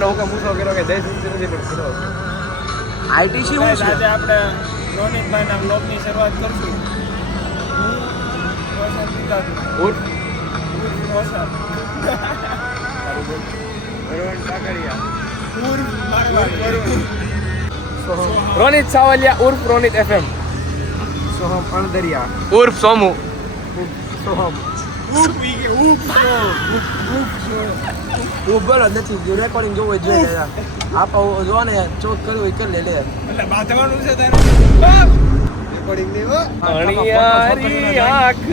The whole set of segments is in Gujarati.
કેમેરો હું મૂકો કર્યો કે દેશ વિશે નથી પણ કર્યો આઈટીસી હું છે આજે આપણે રોનિતભાઈના બ્લોગની શરૂઆત કરશું. હું રોશન પિતાજી ઉર્ફ રોશન વરુણ કાકડિયા ઉર્ફ મારવાડી રોનિત સાવલિયા ઉર્ફ રોનિત FM સોહમ અણદરિયા ઉર્ફ સોમુ સોહમ ઉર્ફ ઈ કે ઉર્ફ હું બોલો નથી જો રેકોર્ડિંગ જોવું હોય જોઈ લે આપ જો ને ચોક કર્યું હોય કરી લે એટલે બાંધવાનું છે તારે રેકોર્ડિંગ નહીં હો અણિયારી આંખ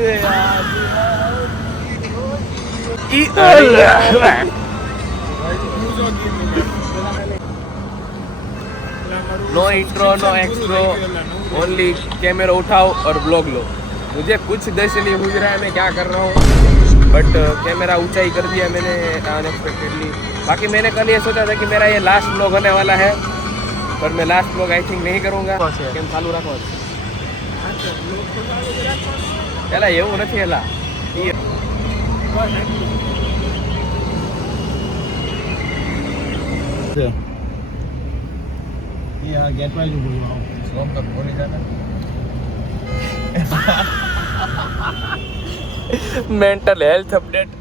ઈ no intro no extro only camera उठाओ और ब्लॉग लो मुझे कुछ देर से नहीं बुझ रहा है मैं क्या कर रहा हूँ बट कैमरा ऊंचाई कर दिया मैंने अनएक्सपेक्टेडली बाकी मैंने कल ये सोचा था कि मेरा ये लास्ट ब्लॉग होने वाला है पर मैं लास्ट ब्लॉग आई थिंक नहीं करूँगा કેમ ચાલુ રાખો એલા એવું નથી એલા યા ગેટ વાઇઝ બોલવા સોમ તો બોલી જાના મેન્ટલ હેલ્થ અપડેટ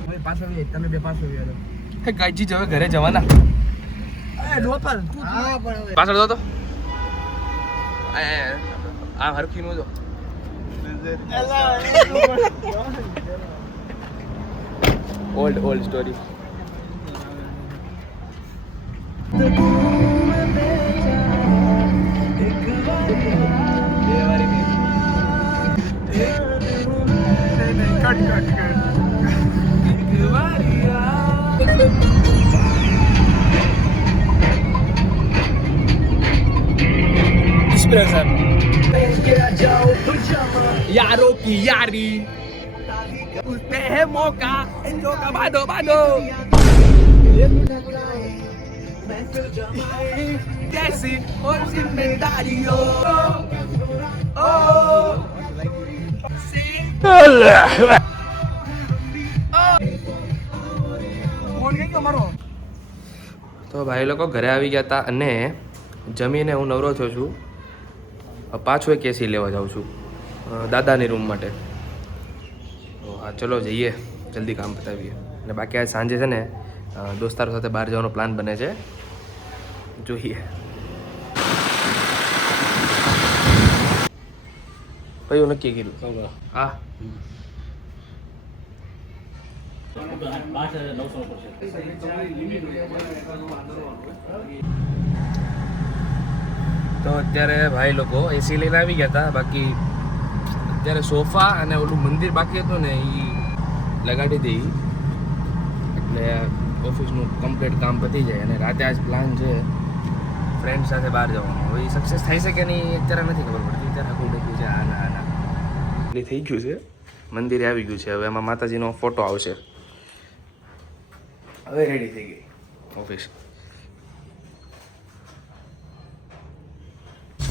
હવે પાછો આવી તમે બે પાછો આવી હે ગાઈજી હવે ઘરે જવાના એ ડોપર તું હા પણ પાછળ દો તો આ હરખી નો જો ઓલ્ડ સ્ટોરી यारों की यारी उसपे है मौका जो का बादो बादो कैसी और जिम्मेदारियों તો ભાઈ લોકો ઘરે આવી ગયા હતા અને જમીને હું નવરો થયો છું પાછો એક એસી લેવા જાઉં છું દાદાની રૂમ માટે તો હા ચલો જઈએ જલ્દી કામ પતાવીએ અને બાકી આજ સાંજે છે ને દોસ્તારો સાથે બહાર જવાનો પ્લાન બને છે જોઈએ ભાઈ હું નક્કી કર્યું હા તો અત્યારે ભાઈ લોકો એસી લઈને આવી ગયા હતા બાકી અત્યારે સોફા અને ઓલું મંદિર બાકી હતું ને એ લગાડી દઈ એટલે ઓફિસનું કમ્પ્લીટ કામ પતી જાય અને રાતે આજ પ્લાન છે ફ્રેન્ડ સાથે બહાર જવાનો હવે એ સક્સેસ થાય છે કે નહીં અત્યારે નથી ખબર પડતી અત્યારે આખું ડબ્બું છે આના થઈ ગયું છે મંદિરે આવી ગયું છે હવે એમાં માતાજીનો ફોટો આવશે હવે રેડી થઈ ગઈ ઓફિસ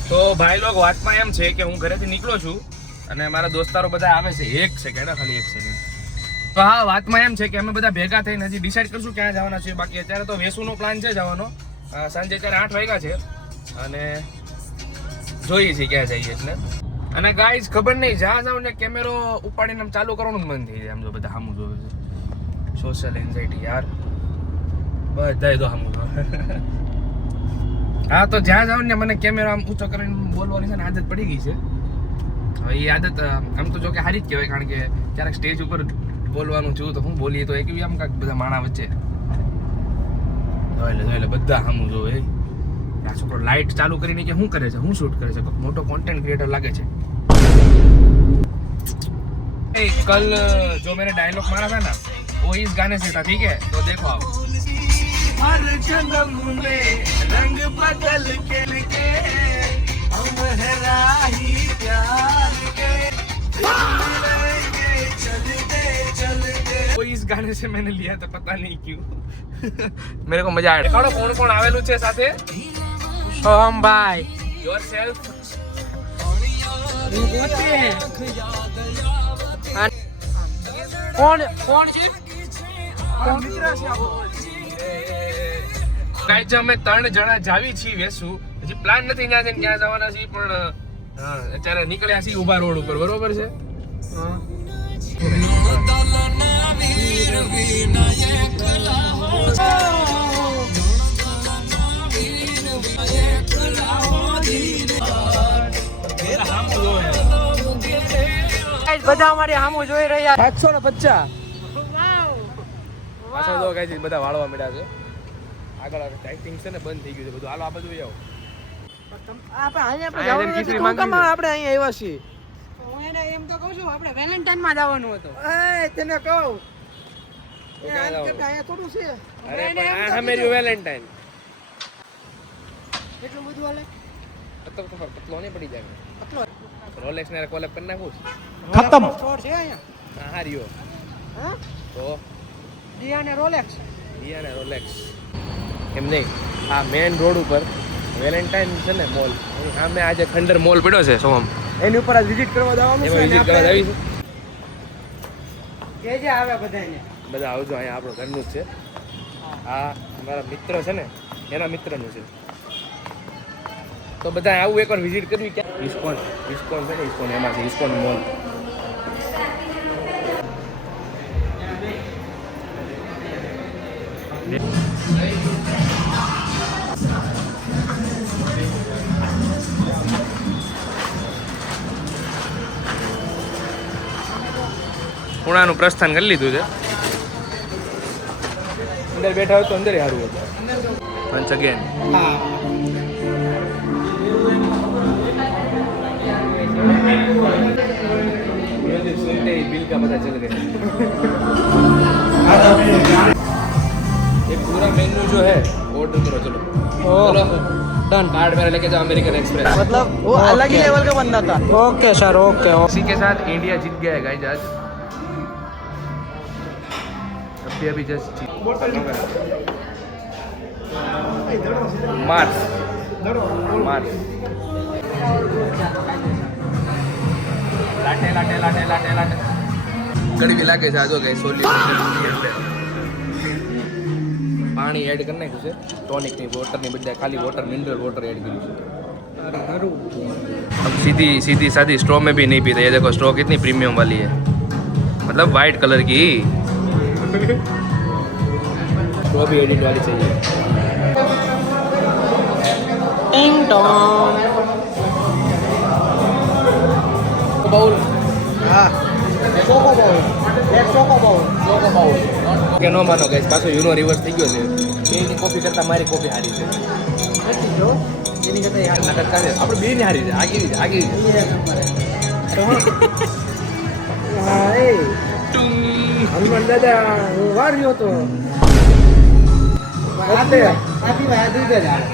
તો ભાઈ લોગ વાતમાં એમ છે કે હું ઘરેથી નીકળો છું અને મારા દોસ્તારો બધા આવે છે એક સેકન્ડ ખાલી એક સેકન્ડ તો હા વાતમાં એમ છે કે અમે બધા ભેગા થઈને હજી ડિસાઈડ કરશું ક્યાં જવાના છે બાકી અત્યારે તો વેસુનો પ્લાન છે જવાનો સાંજે અત્યારે 8 વાગ્યા છે અને જોઈએ છીએ ક્યાં જઈએ એટલે અને ગાઈઝ ખબર નહીં જ્યાં જાઉં ને કેમેરો ઉપાડીને આમ ચાલુ કરવાનું મન થઈ જાય આમ જો બધા સામું જોવે છે સોશિયલ એન્ઝાઇટી યાર બધા તો સામું જોવે હા તો જ્યાં જાઉં ને મને કેમેરો આમ ઊંચો કરીને બોલવાની છે ને આદત પડી ગઈ છે હવે એ આદત આમ તો જો કે સારી જ કહેવાય કારણ કે ક્યારેક સ્ટેજ ઉપર બોલવાનું થયું તો હું બોલીએ તો એક આમ કાંઈક બધા માણા વચ્ચે જોઈ લે બધા સામું જોવે આ છોકરો લાઇટ ચાલુ કરીને કે શું કરે છે શું શૂટ કરે છે મોટો કોન્ટેન્ટ ક્રિએટર લાગે છે कल जो मैंने डायलॉग मारा था ना वो इस गाने से था ठीक है तो देखो आप हर जन्म में रंग बदल के लिखे हम है राही प्यार के चलते चलते वो इस गाने से मैंने लिया था पता नहीं क्यों मेरे को मजा आया कौन कौन कौन आवेलू छे साथे सोहम भाई योरसेल्फ कौन कौन जी मित्र છે આપણો ગાઈસ અમે 3 જણા જાવી છીએ વેસુ. હજી પ્લાન નથી ત્યાં જઈને ક્યાં જવાના છીએ પણ અત્યારે નીકળ્યા છીએ ઊભા રોડ ઉપર, બરોબર છે? બધા અમારી સામું જોઈ રહ્યા 750. પાછળ તો ગાઈસ બધા વાળવા મળ્યા છે. આગળ ટાઈપિંગ છે ને બંધ થઈ ગયું છે બધું. હાલો આ બધું આવો. આપણે અહીંયા આપણે અહીંયા આવ્યા છીએ. હું એને એમ તો કહું છું આપણે વેલેન્ટાઇન માં જવાનું હતું. એ તને કહું ક્યાં જવાનું? અહીંયા થોડું છે. અરે પણ આ હમેરી વેલેન્ટાઇન એટલું બધું હાલે પતલો ખબર પતલો નહીં પડી જાય. પતલો રોલેક્સ ને કોલેબ કરી નાખું. ખતમ. સ્ટોર છે અહીંયા. હા રહ્યો હા તો ડિયા ને રોલેક્સ. ડિયા ને રોલેક્સ એમ નહીં. આ મેઇન રોડ ઉપર વેલેન્ટાઇન છે ને મોલ, સામે આજે ખંડર મોલ પડ્યો છે સોમ. એની ઉપર આજ વિઝિટ કરવા જવાનું એમાં વિઝિટ કરવા આવી છે. કે જે આવે બધાને બધા આવજો, અહીંયા આપણું ઘરનું જ છે. આ મારા મિત્ર છે ને એના મિત્રનું છે, તો બધા આવું એકવાર વિઝિટ કરવી. ક્યાં ઇસ્કોન છે ને, ઇસ્કોન એમાં છે, ઇસ્કોન મોલ. પુણાનું પ્રસ્થાન કરી લીધું છે. અંદર બેઠા હોય તો અંદર સારું હતું. વન્સ અગેન सुनते ही बिल का पता चल गया. ये पूरा मेन्यू जो है ऑर्डर करो. चलो चलो डन. कार्ड मेरा लेके जाओ अमेरिकन एक्सप्रेस. मतलब वो अलग ही लेवल का बंदा था. Okay sir okay. इसी के साथ इंडिया जीत गया है गाइस आज. अभी जस्ट मार्च લાટે કડવી લાગે છે. આ જો ગાઈસ પાણી એડ કરી નાખ્યું છે. ટોનિક ની વોટર ની બદલે ખાલી વોટર, मिनरल वॉटर ऐड કર્યું છે. अब सीधी सादी स्ट्रॉ में भी नहीं पीते. ये देखो स्ट्रॉ कितनी प्रीमियम वाली है, मतलब वाइट कलर की. स्ट्रॉ भी एडिट वाली चाहिए. टिंग टोंग. बाउल ચોકો બાઉલ. એક ચોકો બાઉલ. કે નો માનો ગાઈસ, પાછો યુનો રિવર્સ થઈ ગયો છે. એની કોફી કરતા મારી કોફી સારી છે. એની કરતા યાર ના કરતા છે આપણે બે ની સારી છે. આગી હા એ હનુમાન દાદા હું વાર્યો તો આ પીવાય આ દૂધ જ આવે.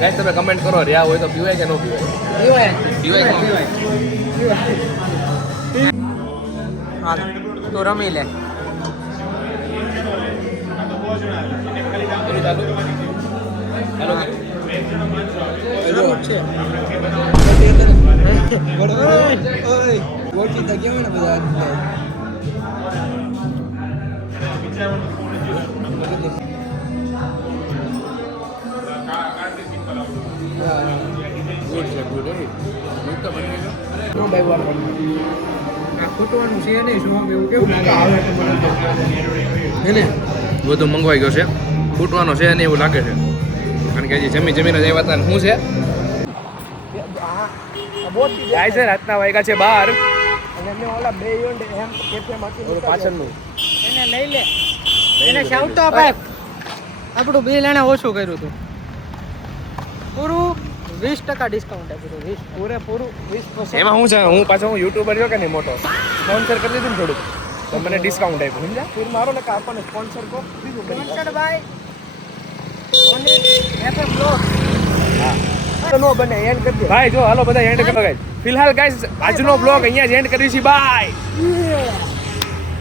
ગાઈસ તમે કમેન્ટ કરો, રહ્યા હોય તો પીવાય કે ન પીવાય? પીવાય કે ન પીવાય? હાલ તો રમી લે. એનું ચાલુ ચાલો કે છે ઓળખીતા કેવું ને બધા ગુડ છે ગુડ. ગુડ તો બની ગયો. નો ભાઈ વાર આ ફૂટવાનું છે નહીં. શું એવું કેવું લાગે હે ને બધું મંગવાઈ ગયો છે. ફૂટવાનો છે ને એવું લાગે છે, કારણ કે હજી જમીને જ આવ્યા હતા. શું છે ગાઈસ રાતના વાગ્યા છે 12 અને મેં ઓલા બે યુનિટ એમ કેફેમાંથી પાછળનું. એને લઈ લે, એને શાઉટ તો અપાય. આપણું બિલ એને ઓછું કર્યું હતું. પૂરું 20% ડિસ્કાઉન્ટ આપ્યું હતું. પૂરેપૂરું 20%. એમાં શું છે, હું પાછો હું યુટ્યુબર છો કે નહીં મોટો, સ્પોન્સર કરી દીધું ને થોડુંક, તો મને ડિસ્કાઉન્ટ આપ્યું. સમજ્યા? ફિર મારો ને આપણને સ્પોન્સર કો દીધું કરી. Sponsored by Only FM Blog. તો નો બને એન્ડ કરી દે ભાઈ જો હાલો બધા એન્ડ કરો ગાઈસ. ફિલહાલ ગાઈસ આજનો બ્લોગ અહીંયા જ એન્ડ કરીએ છીએ. બાય.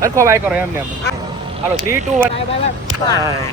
હરખો બાય કરો એમને. હાલો 3 2 1 Bye bye bye. બાય.